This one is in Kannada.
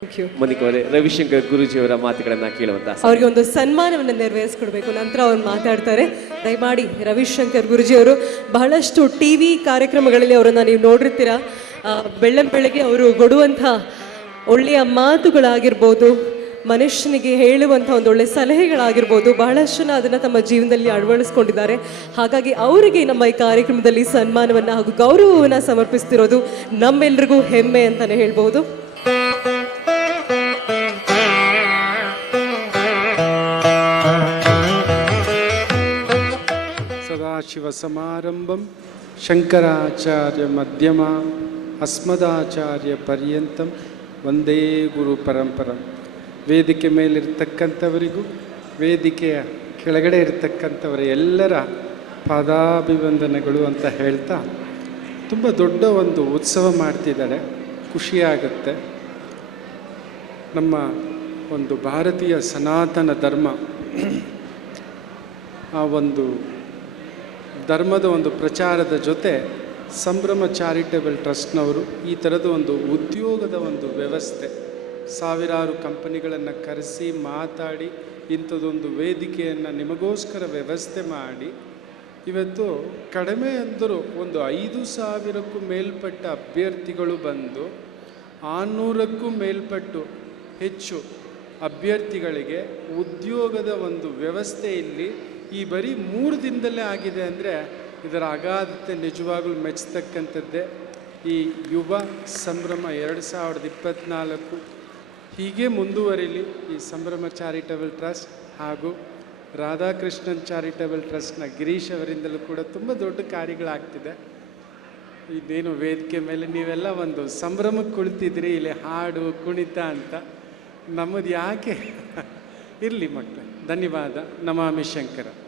ಥ್ಯಾಂಕ್ ಯು ಮನಿಕ್ ಅವರೇ ರವಿಶಂಕರ್ ಗುರುಜಿಯವರ ಮಾತುಗಳನ್ನ ಕೇಳುವಂತ ಅವ್ರಿಗೆ ಒಂದು ಸನ್ಮಾನವನ್ನು ನೆರವೇರಿಸ್ಕೊಡ್ಬೇಕು ನಂತರ ಅವ್ರು ಮಾತಾಡ್ತಾರೆ. ದಯಮಾಡಿ ರವಿಶಂಕರ್ ಗುರುಜಿಯವರು ಬಹಳಷ್ಟು ಟಿ ವಿ ಕಾರ್ಯಕ್ರಮಗಳಲ್ಲಿ ಅವರನ್ನು ನೀವು ನೋಡಿರ್ತೀರ? ಬೆಳ್ಳಂ ಬೆಳಗ್ಗೆ ಅವರು ಕೊಡುವಂಥ ಒಳ್ಳೆಯ ಮಾತುಗಳಾಗಿರ್ಬೋದು ಮನುಷ್ಯನಿಗೆ ಹೇಳುವಂಥ ಒಂದು ಒಳ್ಳೆ ಸಲಹೆಗಳಾಗಿರ್ಬೋದು ಬಹಳಷ್ಟು ಜನ ಅದನ್ನು ತಮ್ಮ ಜೀವನದಲ್ಲಿ ಅಳವಡಿಸ್ಕೊಂಡಿದ್ದಾರೆ. ಹಾಗಾಗಿ ಅವರಿಗೆ ನಮ್ಮ ಈ ಕಾರ್ಯಕ್ರಮದಲ್ಲಿ ಸನ್ಮಾನವನ್ನು ಹಾಗೂ ಗೌರವವನ್ನು ಸಮರ್ಪಿಸ್ತಿರೋದು ನಮ್ಮೆಲ್ರಿಗೂ ಹೆಮ್ಮೆ ಅಂತಲೇ ಹೇಳ್ಬೋದು. ಸದಾಶಿವಸಮಾರಂಭಂ ಶಂಕರಾಚಾರ್ಯ ಮಧ್ಯಮ ಅಸ್ಮದಾಚಾರ್ಯ ಪರ್ಯಂತಂ ಒಂದೇ ಗುರು ಪರಂಪರ. ವೇದಿಕೆ ಮೇಲಿರ್ತಕ್ಕಂಥವರಿಗೂ, ವೇದಿಕೆಯ ಕೆಳಗಡೆ ಇರತಕ್ಕಂಥವರ ಎಲ್ಲರ ಪಾದಾಭಿವಂದನೆಗಳು ಅಂತ ಹೇಳ್ತಾ ತುಂಬ ದೊಡ್ಡ ಒಂದು ಉತ್ಸವ ಮಾಡ್ತಿದ್ದಾಳೆ. ಖುಷಿಯಾಗುತ್ತೆ. ನಮ್ಮ ಒಂದು ಭಾರತೀಯ ಸನಾತನ ಧರ್ಮ, ಆ ಒಂದು ಧರ್ಮದ ಒಂದು ಪ್ರಚಾರದ ಜೊತೆ ಸಂಭ್ರಮ ಚಾರಿಟೇಬಲ್ ಟ್ರಸ್ಟ್ನವರು ಈ ಥರದ ಒಂದು ಉದ್ಯೋಗದ ಒಂದು ವ್ಯವಸ್ಥೆ. ಸಾವಿರಾರು ಕಂಪನಿಗಳನ್ನು ಕರೆಸಿ ಮಾತಾಡಿ ಇಂಥದ್ದೊಂದು ವೇದಿಕೆಯನ್ನು ನಿಮಗೋಸ್ಕರ ವ್ಯವಸ್ಥೆ ಮಾಡಿ. ಇವತ್ತು ಕಡಿಮೆ ಅಂದರೂ ಒಂದು ಐದು ಸಾವಿರಕ್ಕೂ ಮೇಲ್ಪಟ್ಟ ಅಭ್ಯರ್ಥಿಗಳು ಬಂದು ಆರುನೂರಕ್ಕೂ ಮೇಲ್ಪಟ್ಟು ಹೆಚ್ಚು ಅಭ್ಯರ್ಥಿಗಳಿಗೆ ಉದ್ಯೋಗದ ಒಂದು ವ್ಯವಸ್ಥೆ ಇಲ್ಲಿ ಈ ಬರೀ ಮೂರು ದಿನದಲ್ಲೇ ಆಗಿದೆ ಅಂದರೆ ಇದರ ಅಗಾಧತೆ ನಿಜವಾಗ್ಲೂ ಮೆಚ್ಚತಕ್ಕಂಥದ್ದೇ. ಈ ಯುವ ಸಂಭ್ರಮ ಎರಡು ಸಾವಿರದ ಇಪ್ಪತ್ತ್ನಾಲ್ಕು ಹೀಗೆ ಮುಂದುವರಿಲಿ ಈ ಸಂಭ್ರಮ ಚಾರಿಟಬಲ್ ಟ್ರಸ್ಟ್ ಹಾಗೂ ರಾಧಾಕೃಷ್ಣನ್ ಚಾರಿಟಬಲ್ ಟ್ರಸ್ಟ್ನ ಗಿರೀಶ್ ಅವರಿಂದಲೂ ಕೂಡ ತುಂಬ ದೊಡ್ಡ ಕಾರ್ಯಗಳಾಗ್ತಿದೆ. ಇದೇನು ವೇದಿಕೆ ಮೇಲೆ ನೀವೆಲ್ಲ ಒಂದು ಸಂಭ್ರಮಕ್ಕೆ ಕುಳಿತಿದ್ರಿ ಇಲ್ಲಿ ಹಾಡು, ಕುಣಿತ ಅಂತ. ನಮ್ಮದು ಯಾಕೆ ಇರಲಿ ಮಕ್ಕಳೇ. ಧನ್ಯವಾದ. ನಮಾಮಿ ಶಂಕರ.